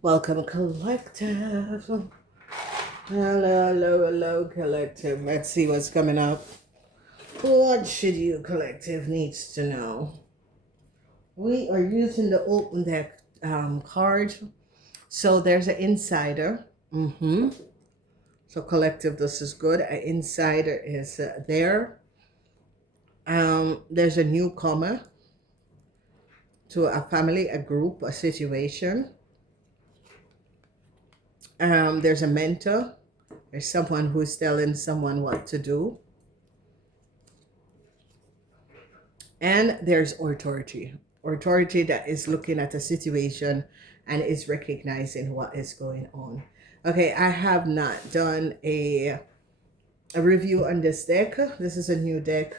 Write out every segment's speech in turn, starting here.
Welcome, collective. Hello, hello, hello, collective. Let's see what's coming up. What should you, collective, needs to know? We are using the open deck card. So there's an insider. So, collective, this is good. An insider is there. There's a newcomer to a family, a group, a situation. There's a mentor. There's someone who's telling someone what to do. And there's authority that is looking at a situation and is recognizing what is going on. Okay, I have not done a review on this deck. This is a new deck.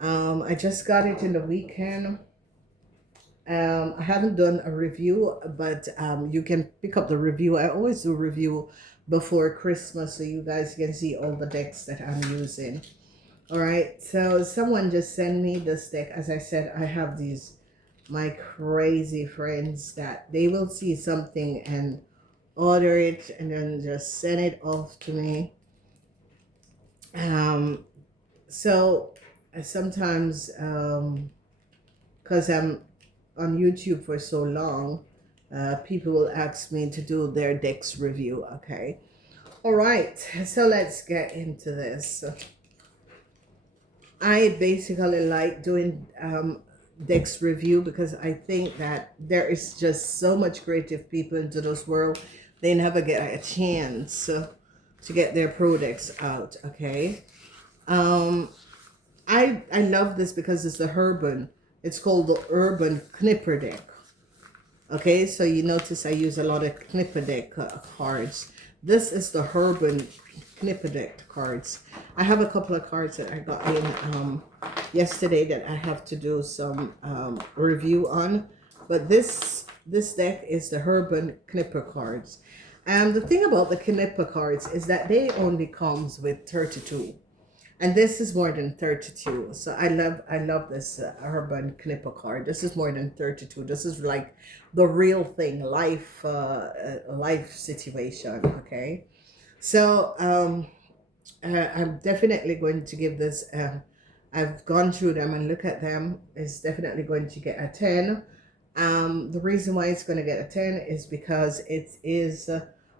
I just got it in the weekend. I haven't done a review, but you can pick up the review. I always do review before Christmas so you guys can see all the decks that I'm using. All right, so someone just sent me this deck. As I said, I have these, my crazy friends that they will see something and order it and then just send it off to me. So sometimes, because I'm on YouTube for so long, people will ask me to do their decks review, okay? All right, so let's get into this. I basically like doing decks review because I think that there is just so much creative people into this world. They never get a chance to get their products out. Okay. I love this because it's the urban. It's called the Urban Knipper deck. Okay, so you notice I use a lot of Knipper deck cards. This is the Urban Knipper deck cards. I have a couple of cards that I got in yesterday that I have to do some review on. But this deck is the Urban Knipper cards. And the thing about the Knipper cards is that they only comes with 32. And this is more than 32. So I love this Urban Knipper card. This is more than 32. This is like the real thing, life situation, okay? So I'm definitely going to give this I've gone through them and look at them. It's definitely going to get a 10. The reason why it's going to get a 10 is because it is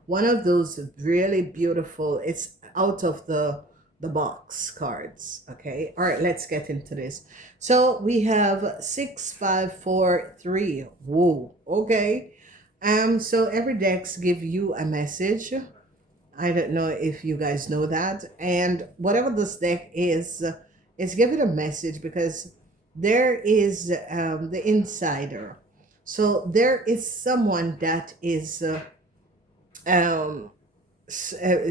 one of those really beautiful, it's out of the box cards. Okay, all right, let's get into this. So we have 6543. Whoa, okay. So every decks give you a message. I don't know if you guys know that. And whatever this deck is, it's giving a message because there is the insider. So there is someone that is um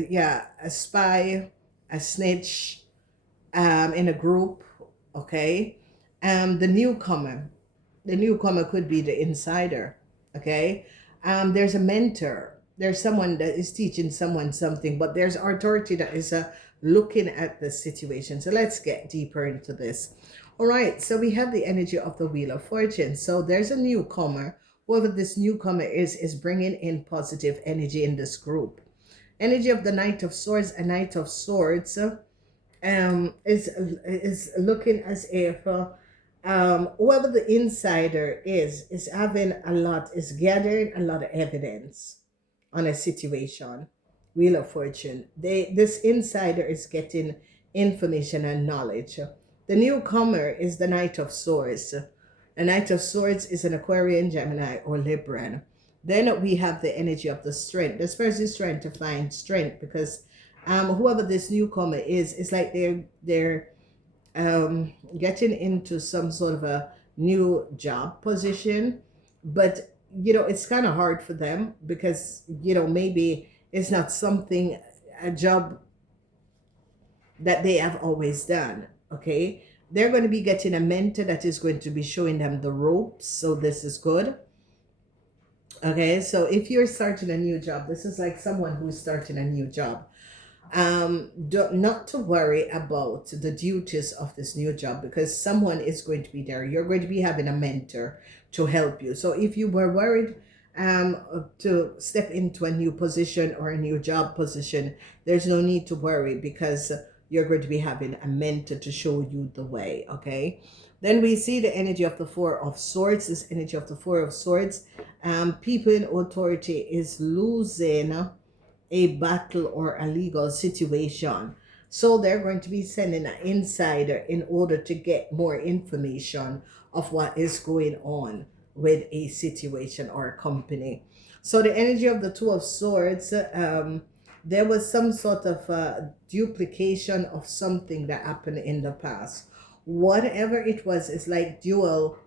yeah, a spy, a snitch, in a group. Okay. The newcomer could be the insider. Okay. There's a mentor, there's someone that is teaching someone something, but there's authority that is looking at the situation. So let's get deeper into this. All right, so we have the energy of the Wheel of Fortune. So there's a newcomer. Whoever this newcomer is bringing in positive energy in this group. Energy of the Knight of Swords. A Knight of Swords is looking as if whoever the insider is having a lot, is gathering a lot of evidence on a situation. Wheel of Fortune. This insider is getting information and knowledge. The newcomer is the Knight of Swords. A Knight of Swords is an Aquarian, Gemini, or Libran. Then we have the energy of the strength. This person is trying to find strength because whoever this newcomer is, it's like they're getting into some sort of a new job position, but it's kind of hard for them because maybe it's not something, a job that they have always done. Okay, they're going to be getting a mentor that is going to be showing them the ropes, so this is good. Okay, so if you're starting a new job, this is like someone who's starting a new job. Not to worry about the duties of this new job because someone is going to be there. You're going to be having a mentor to help you. So if you were worried to step into a new position or a new job position, there's no need to worry because you're going to be having a mentor to show you the way. Okay. Then we see the energy of the Four of Swords. This energy of the Four of Swords, people in authority is losing a battle or a legal situation. So they're going to be sending an insider in order to get more information of what is going on with a situation or a company. So the energy of the Two of Swords, there was some sort of duplication of something that happened in the past. Whatever it was, it's like dual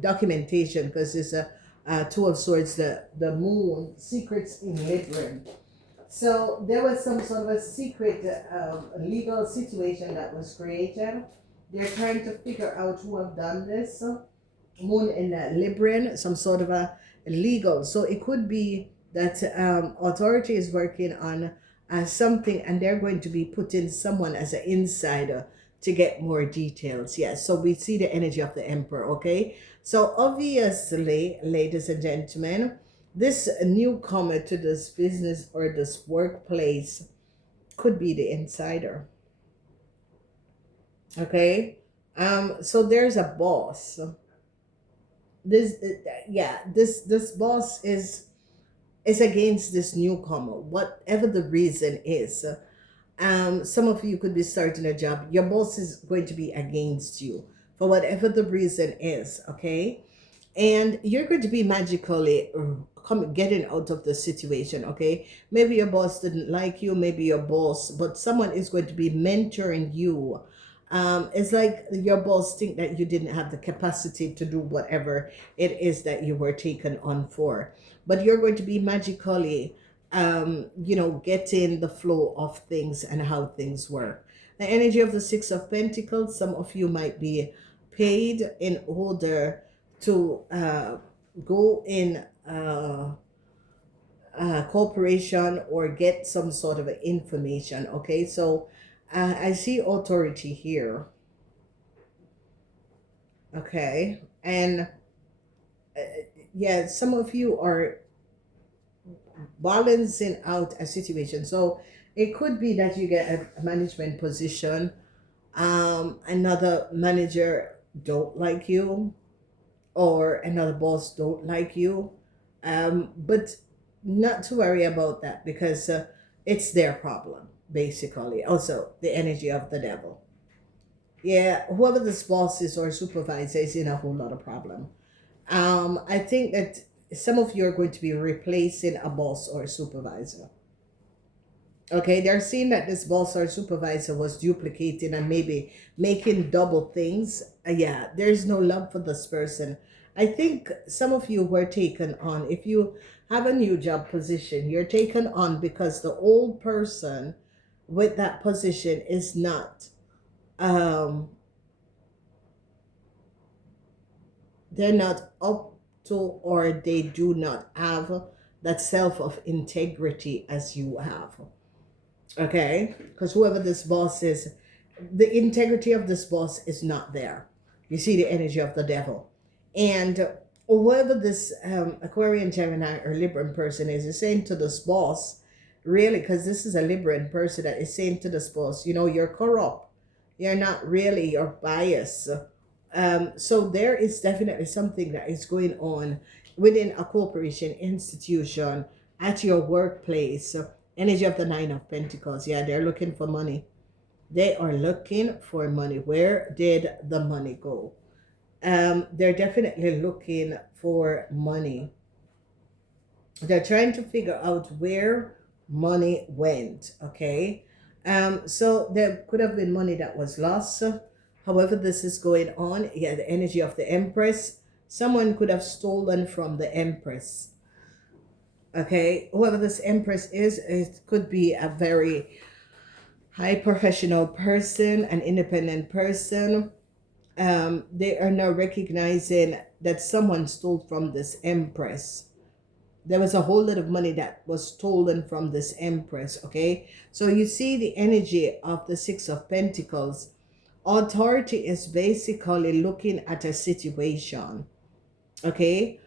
documentation, because it's a Two of Swords, the moon, secrets in Libra. So there was some sort of a secret legal situation that was created. They're trying to figure out who have done this. Moon in Libra, some sort of a legal. So it could be that authority is working on something, and they're going to be putting someone as an insider to get more details. Yes, so we see the energy of the Emperor. Okay, so obviously, ladies and gentlemen, this newcomer to this business or this workplace could be the insider. Okay, so there's a boss. This boss is against this newcomer, whatever the reason is. Some of you could be starting a job. Your boss is going to be against you for whatever the reason is. Okay, and you're going to be magically getting out of the situation. Okay, maybe your boss didn't like you, maybe your boss, but someone is going to be mentoring you. It's like your boss think that you didn't have the capacity to do whatever it is that you were taken on for, but you're going to be magically getting the flow of things and how things work. The energy of the Six of Pentacles, some of you might be paid in order to go in corporation or get some sort of information. Okay, so I see authority here. Okay, and yeah, some of you are balancing out a situation. So it could be that you get a management position. Another manager don't like you, or another boss don't like you. But not to worry about that, because it's their problem, basically. Also, the energy of the devil. Yeah, whoever this boss is or supervisor is in a whole lot of problem. I think that some of you are going to be replacing a boss or a supervisor. Okay, they're seeing that this boss or supervisor was duplicating and maybe making double things. Yeah, there's no love for this person. I think some of you were taken on. If you have a new job position, you're taken on because the old person with that position is not, they're not up to, or they do not have that self of integrity as you have. Okay, because whoever this boss is, the integrity of this boss is not there. You see the energy of the devil. And whoever this Aquarian, Gemini, or Libran person is saying to this boss, really, because this is a Libran person that is saying to this boss, you're corrupt. You're not really, you're biased. So there is definitely something that is going on within a corporation, institution, at your workplace. Energy of the Nine of Pentacles. Yeah, they're looking for money. They are looking for money. Where did the money go? They're definitely looking for money. They're trying to figure out where money went. Okay. So there could have been money that was lost. However, this is going on. Yeah, the energy of the Empress. Someone could have stolen from the Empress. Okay, whoever this Empress is, it could be a very high professional person, an independent person. They are now recognizing that someone stole from this Empress. There was a whole lot of money that was stolen from this Empress. Okay, so you see the energy of the Six of Pentacles. Authority is basically looking at a situation. Okay.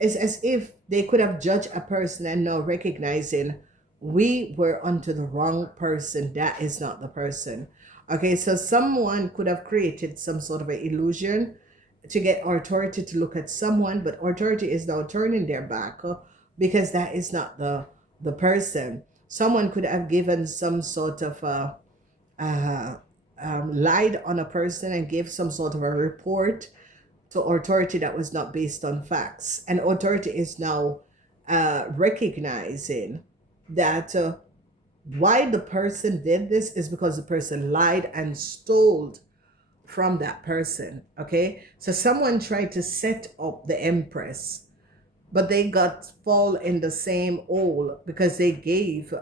It's as if they could have judged a person and now recognizing we were onto the wrong person. That is not the person. Okay, so someone could have created some sort of an illusion to get authority to look at someone, but authority is now turning their back because that is not the person. Someone could have given some sort of uh, lied on a person and gave some sort of a report to authority that was not based on facts. And authority is now recognizing that why the person did this is because the person lied and stole from that person. Okay, so someone tried to set up the empress, but they got fall in the same hole because they gave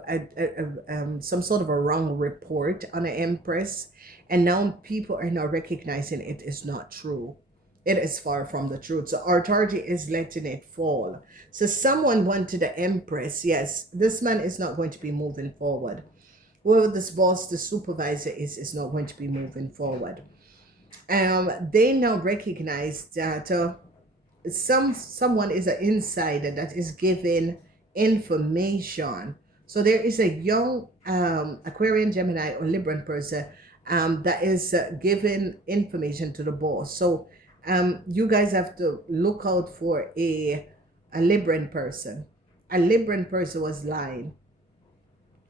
some sort of a wrong report on an empress, and now people are now recognizing it is not true. It is far from the truth. So authority is letting it fall. So someone wanted the empress. Yes, this man is not going to be moving forward. Whoever this boss, the supervisor is not going to be moving forward. They now recognize that someone is an insider that is giving information. So there is a young Aquarian, Gemini, or Libran person that is giving information to the boss. So you guys have to look out for a Libran person. A Libran person was lying.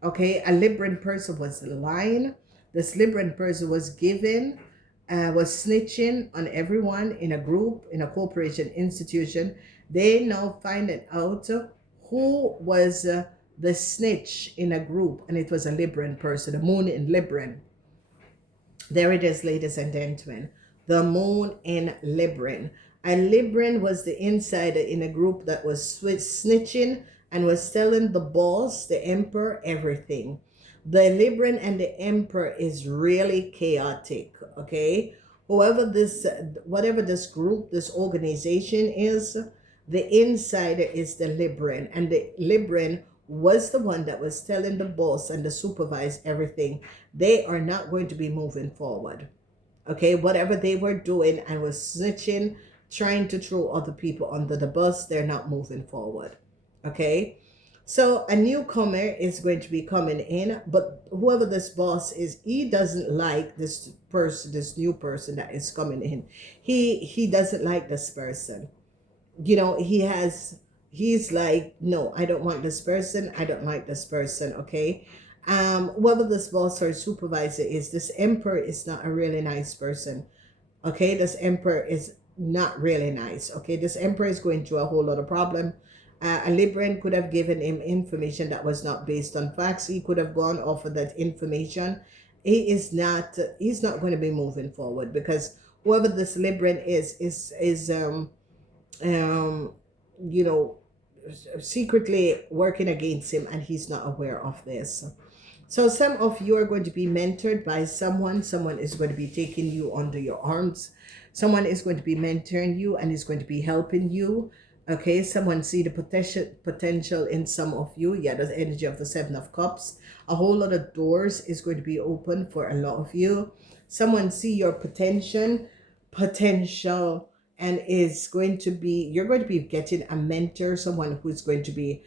Okay, a Libran person was lying. This Libran person was snitching on everyone in a group, in a corporation, institution. They now find it out who was the snitch in a group, and it was a Libran person, the moon in Libran. There it is, ladies and gentlemen. The moon in Libran. A Libran was the insider in a group that was snitching and was telling the boss, the emperor, everything. The Libran and the emperor is really chaotic, okay? Whatever this group, this organization is, the insider is the Libran, and the Libran was the one that was telling the boss and the supervisor everything. They are not going to be moving forward. Okay, whatever they were doing and was snitching, trying to throw other people under the bus, they're not moving forward. Okay, so a newcomer is going to be coming in, but whoever this boss is, he doesn't like this person, this new person that is coming in. He doesn't like this person. You know, he's like, no, I don't want this person, I don't like this person. Okay, whoever this boss or supervisor is, this emperor is not a really nice person. Okay, this emperor is not really nice. Okay, this emperor is going through a whole lot of problem. A Libran could have given him information that was not based on facts. He could have gone off of that information. He's not going to be moving forward because whoever this Libran is um you know, secretly working against him, and he's not aware of this. So some of you are going to be mentored by someone. Someone is going to be taking you under your arms. Someone is going to be mentoring you and is going to be helping you. Okay, someone see the potential in some of you. Yeah, the energy of the Seven of Cups. A whole lot of doors is going to be open for a lot of you. Someone see your potential, and is going to be, you're going to be getting a mentor, someone who's going to be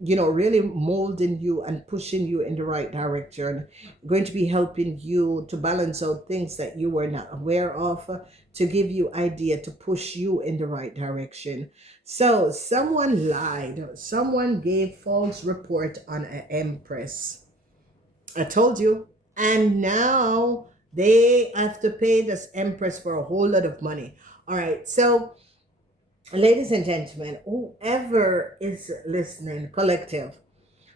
really molding you and pushing you in the right direction, going to be helping you to balance out things that you were not aware of, to give you idea, to push you in the right direction. So someone lied, someone gave false report on an empress. I told you. And now they have to pay this empress for a whole lot of money. All right, so ladies and gentlemen, whoever is listening, collective,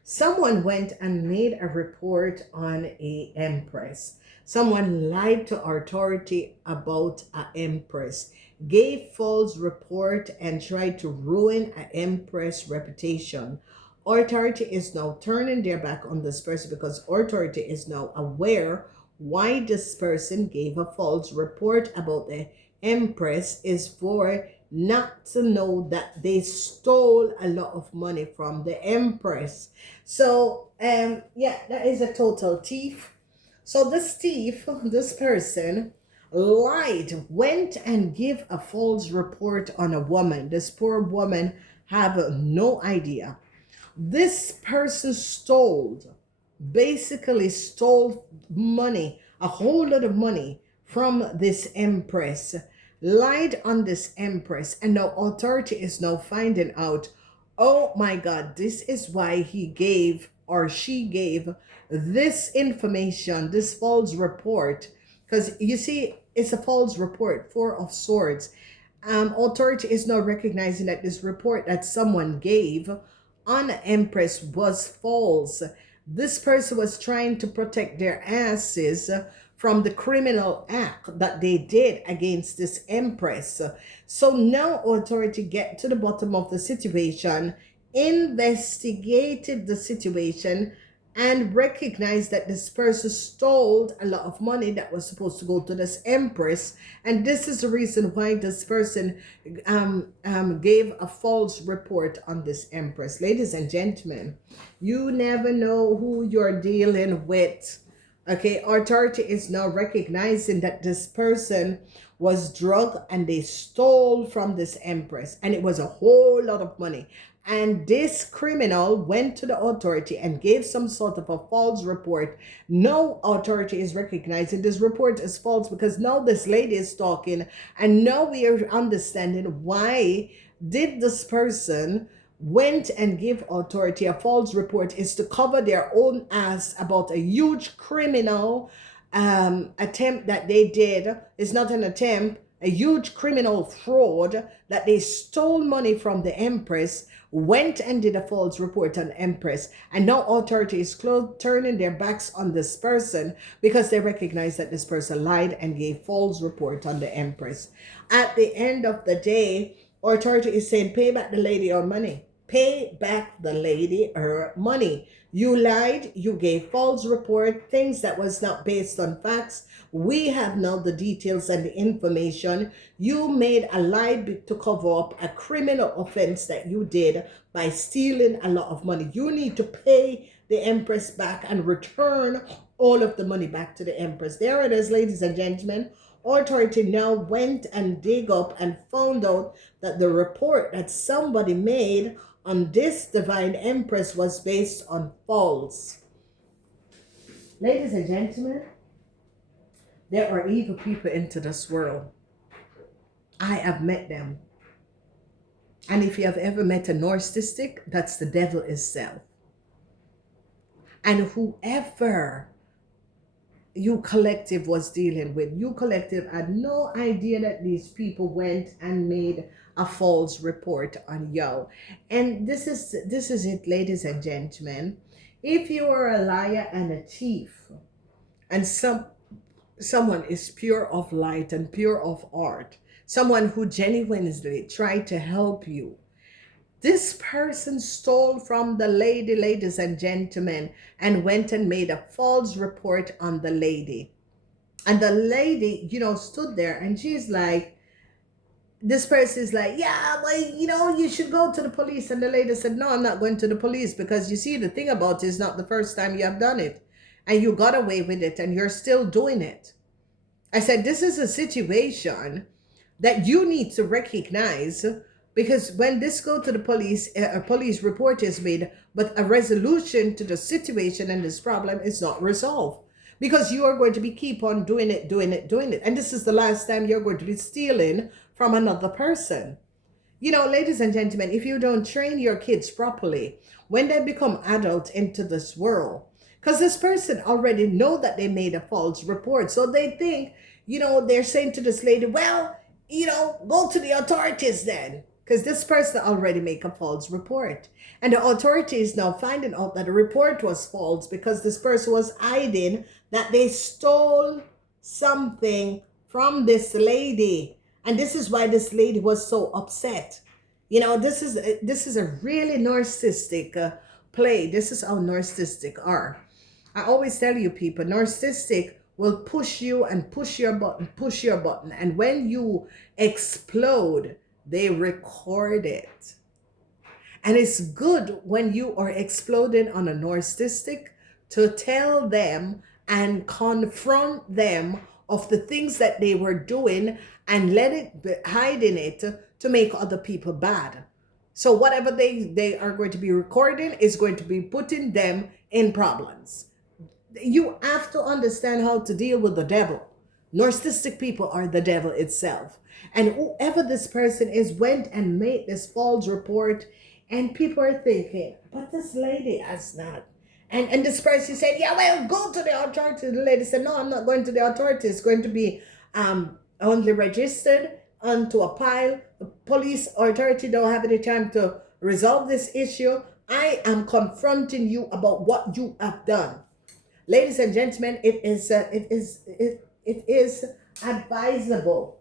someone went and made a report on a empress. Someone lied to authority about an empress, gave false report, and tried to ruin an empress reputation. Authority is now turning their back on this person because authority is now aware why this person gave a false report about the empress is for not to know that they stole a lot of money from the empress. So yeah, that is a total thief. So this thief, this person lied, went and give a false report on a woman. This poor woman have no idea. This person basically stole money, a whole lot of money from this empress, lied on this empress, and now authority is now finding out, oh my God, this is why he gave or she gave this information, this false report. Because you see, it's a false report, Four of Swords. Authority is now recognizing that this report that someone gave on Empress was false. This person was trying to protect their asses from the criminal act that they did against this Empress. So now authority get to the bottom of the situation, investigated the situation, and recognized that this person stole a lot of money that was supposed to go to this empress, and this is the reason why this person gave a false report on this empress. Ladies and gentlemen, you never know who you're dealing with. Okay, authority is now recognizing that this person was drugged and they stole from this empress, and it was a whole lot of money. And this criminal went to the authority and gave some sort of a false report. No authority is recognizing this report is false, because now this lady is talking, and now we are understanding why did this person went and give authority a false report, is to cover their own ass about a huge criminal attempt that they did. It's not an attempt, a huge criminal fraud that they stole money from the empress, went and did a false report on empress, and now authority is turning their backs on this person because they recognize that this person lied and gave false report on the empress. At the end of the day, authority is saying, pay back the lady her money. Pay back the lady her money. You lied, you gave false report, things that was not based on facts. We have now the details and the information. You made a lie to cover up a criminal offense that you did by stealing a lot of money. You need to pay the empress back and return all of the money back to the empress. There it is, ladies and gentlemen. Authority now went and dig up and found out that the report that somebody made on this divine empress was based on false. Ladies and gentlemen, there are evil people into this world. I have met them. And if you have ever met a narcissistic, that's the devil itself. And whoever you collective was dealing with, you collective had no idea that these people went and made a false report on you. And this is it, ladies and gentlemen. If you are a liar and a thief, and someone is pure of light and pure of art, someone who genuinely tried to help you, this person stole from the lady, ladies and gentlemen, and went and made a false report on the lady. And the lady, stood there, and she's like, this person is like, yeah, well, you should go to the police. And the lady said, no, I'm not going to the police, because you see, the thing about it is not the first time you have done it, and you got away with it, and you're still doing it. I said, this is a situation that you need to recognize, because when this go to the police, a police report is made, but a resolution to the situation and this problem is not resolved, because you are going to be keep on doing it. And this is the last time you're going to be stealing from another person. Ladies and gentlemen, if you don't train your kids properly, when they become adult into this world, because this person already know that they made a false report, so they think, they're saying to this lady, well, go to the authorities then, because this person already make a false report. And the authority is now finding out that the report was false, because this person was hiding that they stole something from this lady. And this is why this lady was so upset. This is a really narcissistic play. This is how narcissistic are. I always tell you people, narcissistic will push you and push your button. And when you explode, they record it. And it's good when you are exploding on a narcissistic to tell them and confront them of the things that they were doing and hiding it to make other people bad. So whatever they are going to be recording is going to be putting them in problems. You have to understand how to deal with the devil. Narcissistic people are the devil itself. And whoever this person is went and made this false report, and people are thinking, but this lady has not. And this person said, yeah, well, go to the authorities. The lady said, no, I'm not going to the authorities. It's going to be only registered onto a pile. The police or authority don't have any time to resolve this issue. I am confronting you about what you have done. Ladies and gentlemen, it is advisable.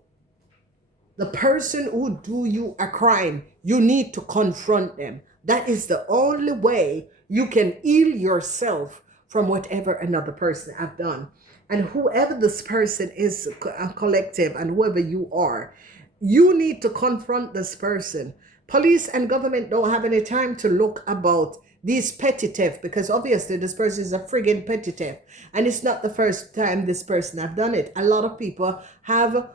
The person who do you a crime, you need to confront them. That is the only way you can heal yourself from whatever another person have done. And whoever this person is, a collective, and whoever you are, you need to confront this person. Police and government don't have any time to look about these petty theft, because obviously this person is a friggin' petty theft, and it's not the first time this person have done it. A lot of people have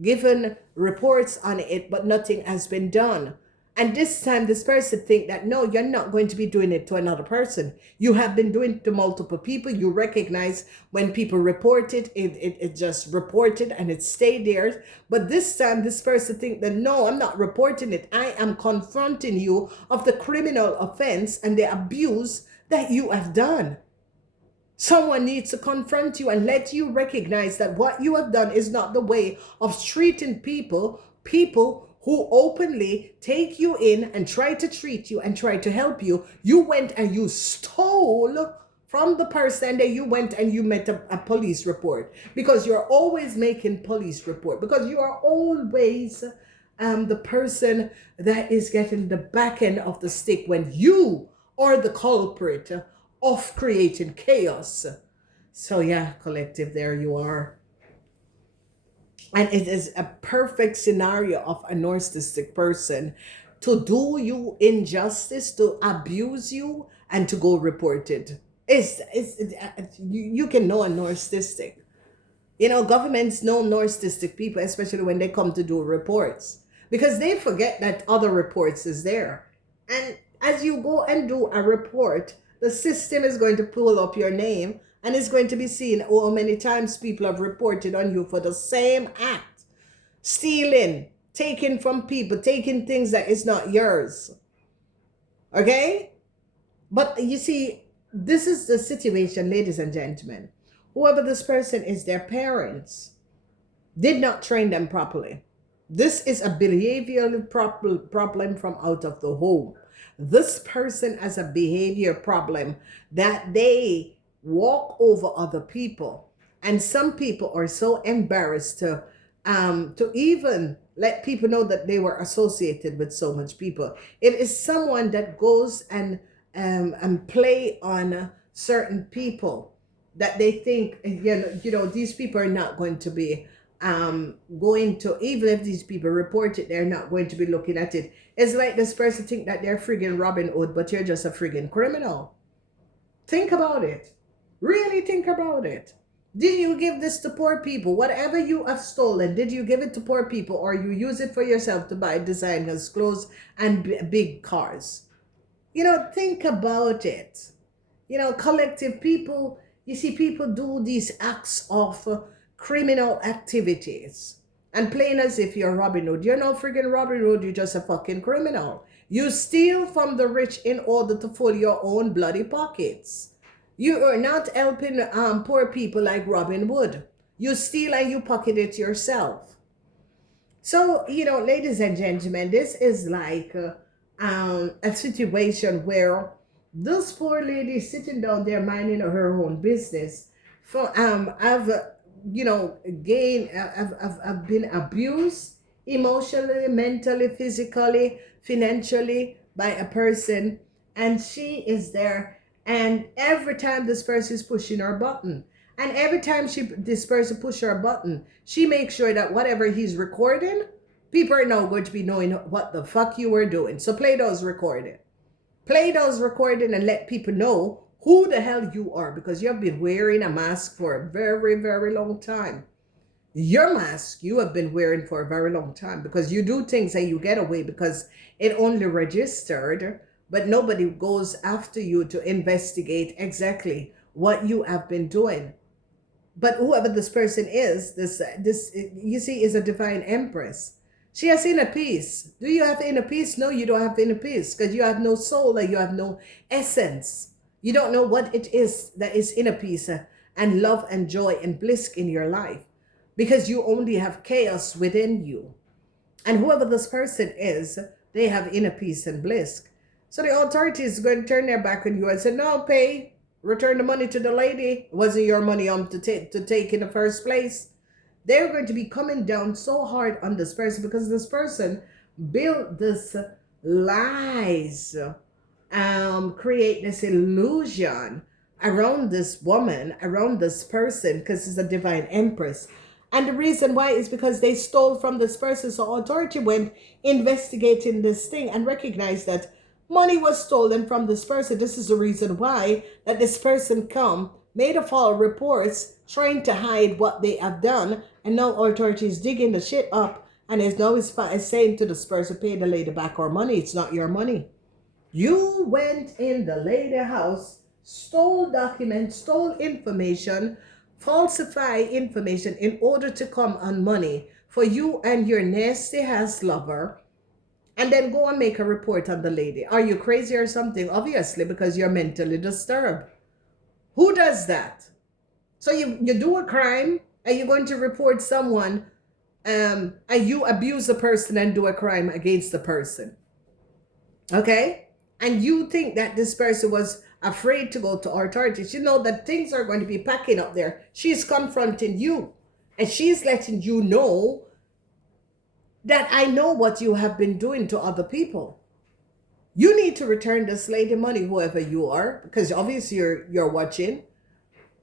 given reports on it, but nothing has been done. And this time this person think that no, you're not going to be doing it to another person. You have been doing it to multiple people. You recognize when people report it, it just reported and it stayed there. But this time this person think that no, I'm not reporting it. I am confronting you of the criminal offense and the abuse that you have done. Someone needs to confront you and let you recognize that what you have done is not the way of treating people who openly take you in and try to treat you and try to help you. You went and you stole from the person that you went and you met a police report, because you're always making police report, because you are always the person that is getting the back end of the stick when you are the culprit of creating chaos. So yeah, collective, there you are. And it is a perfect scenario of a narcissistic person to do you injustice, to abuse you, and to go report it. You can know a narcissistic. Governments know narcissistic people, especially when they come to do reports, because they forget that other reports is there. And as you go and do a report, the system is going to pull up your name, and it's going to be seen how many times people have reported on you for the same act. Stealing, taking from people, taking things that is not yours. Okay? But you see, this is the situation, ladies and gentlemen. Whoever this person is, their parents did not train them properly. This is a behavioral problem from out of the home. This person has a behavior problem that they walk over other people, and some people are so embarrassed to even let people know that they were associated with so much people. It is someone that goes and play on certain people that they think these people are not going to be going to, even if these people report it, they're not going to be looking at it. It's like this person think that they're friggin' Robin Hood, but you're just a friggin' criminal. Think about it. Really think about it. Did you give this to poor people? Whatever you have stolen, did you give it to poor people, or you use it for yourself to buy designers clothes and big cars? Think about it. Collective people, you see, people do these acts of criminal activities and playing as if you're Robin Hood. You're no friggin' Robin Hood, you're just a fucking criminal. You steal from the rich in order to fill your own bloody pockets. You are not helping poor people like Robin Hood. You steal and you pocket it yourself. So, ladies and gentlemen, this is like a situation where this poor lady sitting down there minding her own business have been abused emotionally, mentally, physically, financially by a person, and she is there. And every time this person is pushing her button, and every time this person push her button, she makes sure that whatever he's recording, people are now going to be knowing what the fuck you were doing. So play those recording and let people know who the hell you are, because you have been wearing a mask for a very, very long time. Your mask you have been wearing for a very long time, because you do things and you get away because it only registered, but nobody goes after you to investigate exactly what you have been doing. But whoever this person is, this you see, is a divine empress. She has inner peace. Do you have inner peace? No, you don't have inner peace, because you have no soul and you have no essence. You don't know what it is that is inner peace and love and joy and bliss in your life, because you only have chaos within you. And whoever this person is, they have inner peace and bliss. So the authorities are going to turn their back on you and say, no, pay, return the money to the lady. It wasn't your money to take in the first place. They're going to be coming down so hard on this person, because this person built this lies, create this illusion around this woman, around this person, because it's a divine empress. And the reason why is because they stole from this person. So authority went investigating this thing and recognized that money was stolen from this person. This is the reason why that this person made a false reports trying to hide what they have done. And now authorities digging the shit up, and is now is saying to this person, pay the lady back her money. It's not your money. You went in the lady house, stole documents, stole information, falsify information in order to come on money for you and your nasty ass lover, and then go and make a report on the lady. Are you crazy or something? Obviously, because you're mentally disturbed. Who does that? So you do a crime and you're going to report someone, and you abuse a person and do a crime against the person. Okay? And you think that this person was afraid to go to authorities. You know that things are going to be packing up there. She's confronting you, and she's letting you know that I know what you have been doing to other people. You need to return this lady money, whoever you are, because obviously you're watching.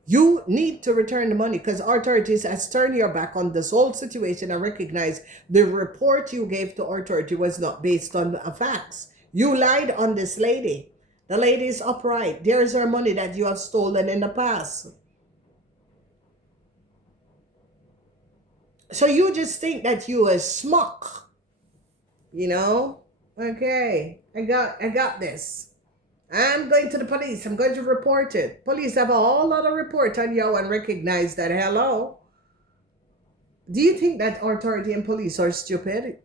You need to return the money, because authorities has turned your back on this whole situation and recognize the report you gave to authority was not based on facts. You lied on this lady. The lady is upright. There's her money that you have stolen in the past. So you just think that you are smuck, you know? Okay, I got this. I'm going to the police. I'm going to report it. Police have a whole lot of report on you and recognize that, hello. Do you think that authority and police are stupid?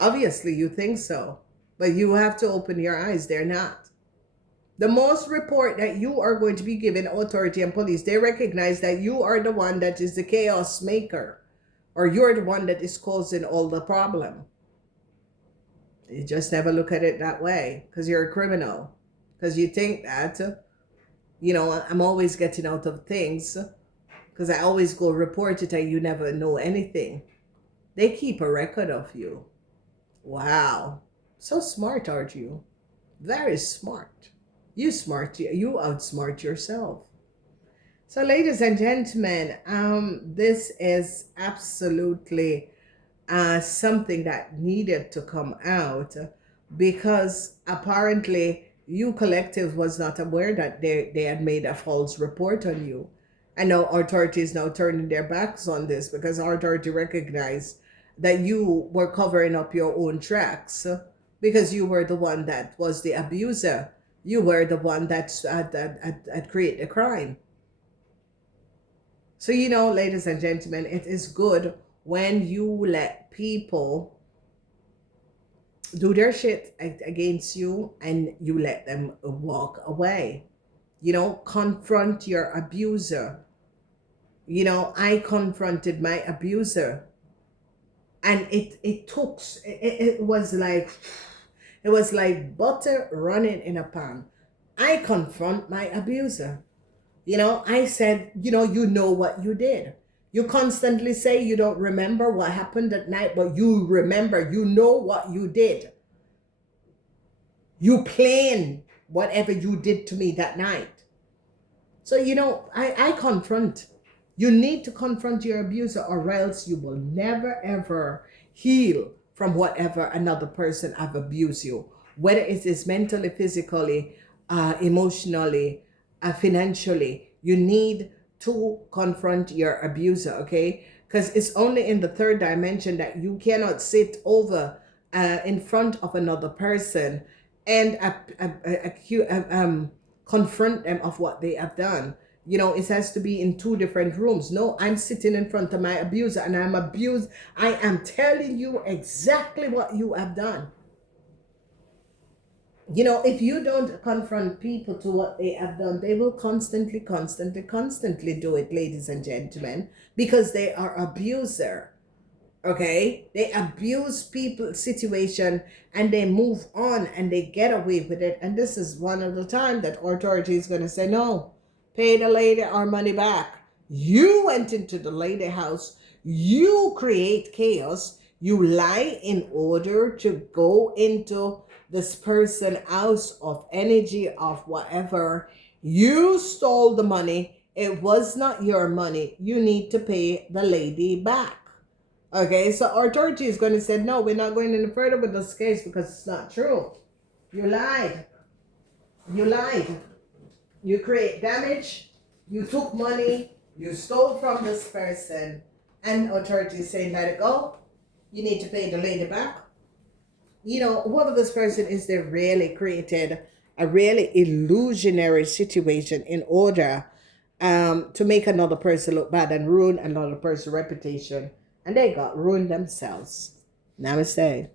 Obviously, you think so. But you have to open your eyes. They're not. The most report that you are going to be given authority and police, they recognize that you are the one that is the chaos maker, or you're the one that is causing all the problem. You just never look at it that way, because you're a criminal. Because you think that, you know, I'm always getting out of things, because I always go report it and you never know anything. They keep a record of you. Wow. So smart, aren't you? Very smart. You outsmart yourself. So ladies and gentlemen, this is absolutely something that needed to come out, because apparently you collective was not aware that they had made a false report on you. And now authorities now turning their backs on this, because authority recognized that you were covering up your own tracks, because you were the one that was the abuser. You were the one that had created the crime. So, you know, ladies and gentlemen, it is good when you let people do their shit against you and you let them walk away. You know, confront your abuser. You know, I confronted my abuser, and it was like butter running in a pan. I confront my abuser. You know, I said, you know what you did. You constantly say you don't remember what happened that night, but you remember, you know what you did. You planned whatever you did to me that night. So, you know, I confront. You need to confront your abuser, or else you will never ever heal from whatever another person have abused you, whether it is mentally, physically, emotionally, financially. You need to confront your abuser, okay? Because it's only in the third dimension that you cannot sit over in front of another person and confront them of what they have done. It has to be in two different rooms. No, I'm sitting in front of my abuser and I'm abused. I am telling you exactly what you have done. If you don't confront people to what they have done, they will constantly do it, ladies and gentlemen, because they are abuser. Okay, they abuse people's situation and they move on and they get away with it. And this is one of the time that authority is going to say, no, pay the lady our money back. You went into the lady house, you create chaos, you lie in order to go into this person house of energy of whatever. You stole the money, it was not your money, you need to pay the lady back. Okay, so our authority is going to say, no, we're not going any further with this case because it's not true. You lied. You lied. You create damage. You took money. You stole from this person. And authority is saying, let it go. You need to pay the lady back. Whoever this person is, they really created a really illusionary situation in order to make another person look bad and ruin another person's reputation. And they got ruined themselves. Namaste.